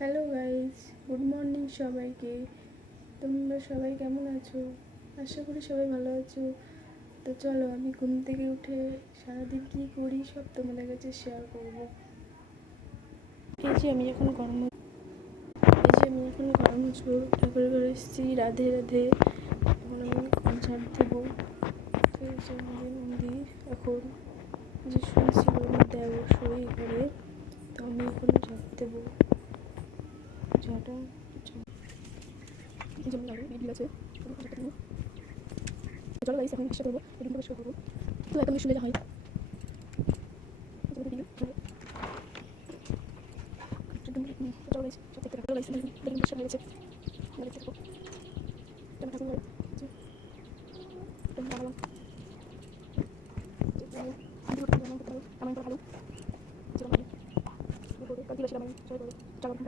Hello guys, good morning সবাইকে। তোমরা সবাই কেমন আছো? আশা করি সবাই ভালো আছো। তো চলো, আমি ঘুম থেকে উঠে সারাদিন কী করি সব তোমাদের কাছে শেয়ার করবো। গরম হচ্ছিল, ঠাকুরের ঘরে এসেছি, রাধে রাধে। এখন আমি ঝাড় দেবো। তো এই যে আমাদের মন্দির, এখন যে শুনছিল দেব সই করে, তো আমি এখন ঝাড় দেবো। ঝাঁটা যেমন আরও ভিডিও আছে, চলো গাইস, এখন চেষ্টা করবো এদিন পরিষ্কার করবো। তো এখন শুনে যা হয় চলো গাইস, সব দেখতে থাকো গাইস। দেখুন পরিষ্কার হয়ে গেছে, দেখতে থাকো। কেন ঠাকুর ঘরে বানালাম আমার ভালো কালকে